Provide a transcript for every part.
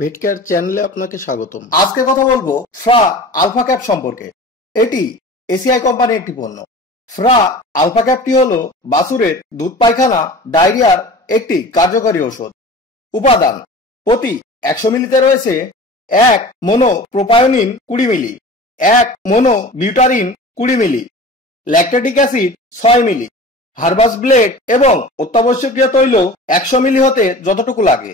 ভেটকেয়ার চ্যানেলে আপনাকে স্বাগতম। আজকে কথা বলবো ফ্রা আলফা ক্যাপ সম্পর্কে। এটি এসিআই কোম্পানির একটি পণ্য। ফ্রা আলফা ক্যাপটি হলো বাছুরের দুধ পায়খানা ডায়রিয়ার একটি কার্যকরী ঔষধ। উপাদান: প্রতি 100 মিলিতে রয়েছে 1 মোনো প্রোপায়োনিন 20 মিলি, 1 মোনো বিউটারিন 20 মিলি, ল্যাকটেটিক অ্যাসিড 6 মিলি, হার্বাস ব্লেড এবং অত্যাবশ্যকীয় তৈল 100 মিলি হতে যতটুকু লাগে।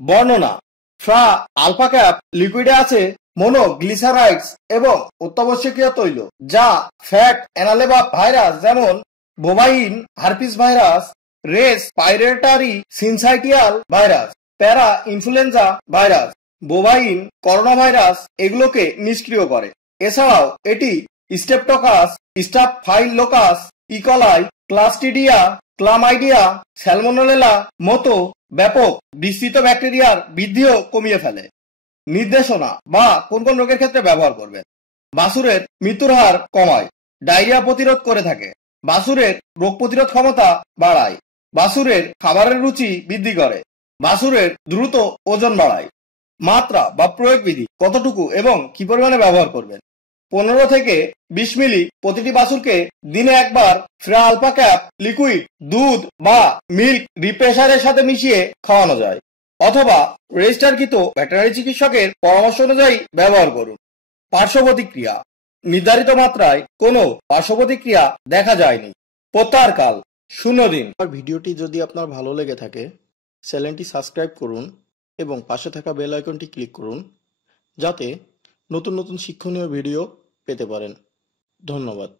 বর্ণনা: ফ্রা আলফা ক্যাপ লিকুইডে আছে মোনোগ্লিসারাইডস এবং অত্যাবশ্যকীয় তৈল, যা ফ্যাট অ্যানালেবা ভাইরাস যেমন bovine herpes virus, respiratory syncytial virus, para influenza virus, bovine corona virus এগুলোকে নিষ্ক্রিয় করে। এছাড়াও এটি স্টেপটোকাস, স্টাফাইলোকাস, ইকলাই, ক্লাস্টিডিয়া, ক্লামাইডিয়া, স্যালমোনেলা মতো ব্যাপক বিস্তৃত ব্যাকটেরিয়ার বৃদ্ধিও কমিয়ে ফেলে। নির্দেশনা বা কোন কোন রোগের ক্ষেত্রে ব্যবহার করবেন: বাছুরের মৃত্যুর হার কমায়, ডায়রিয়া প্রতিরোধ করে থাকে, বাছুরের রোগ প্রতিরোধ ক্ষমতা বাড়ায়, বাছুরের খাবারের রুচি বৃদ্ধি করে, বাছুরের দ্রুত ওজন বাড়ায়। মাত্রা বা প্রয়োগ বিধি: কতটুকু এবং কি পরিমাণে ব্যবহার করবেন? 15 থেকে 20 মিলি প্রতিটি বাছুরকে দিনে একবার ফ্রা আলফা ক্যাপ লিকুইড দুধ বা মিল্ক রিপ্রেসারের সাথে মিশিয়ে খাওয়ানো যায়, অথবা রেজিস্টারকৃত ভেটেরিনারি চিকিৎসকের পরামর্শ অনুযায়ী ব্যবহার করুন। পার্শ্ব প্রতিক্রিয়া: নির্ধারিত মাত্রায় কোনো পার্শ্ব প্রতিক্রিয়া দেখা যায়নি। প্রত্যাহারকাল 0 দিন। আর ভিডিওটি যদি আপনার ভালো লেগে থাকে, চ্যানেলটি সাবস্ক্রাইব করুন এবং পাশে থাকা বেল আইকনটি ক্লিক করুন, যাতে নতুন নতুন শিক্ষণীয় ভিডিও পেতে পারেন। ধন্যবাদ।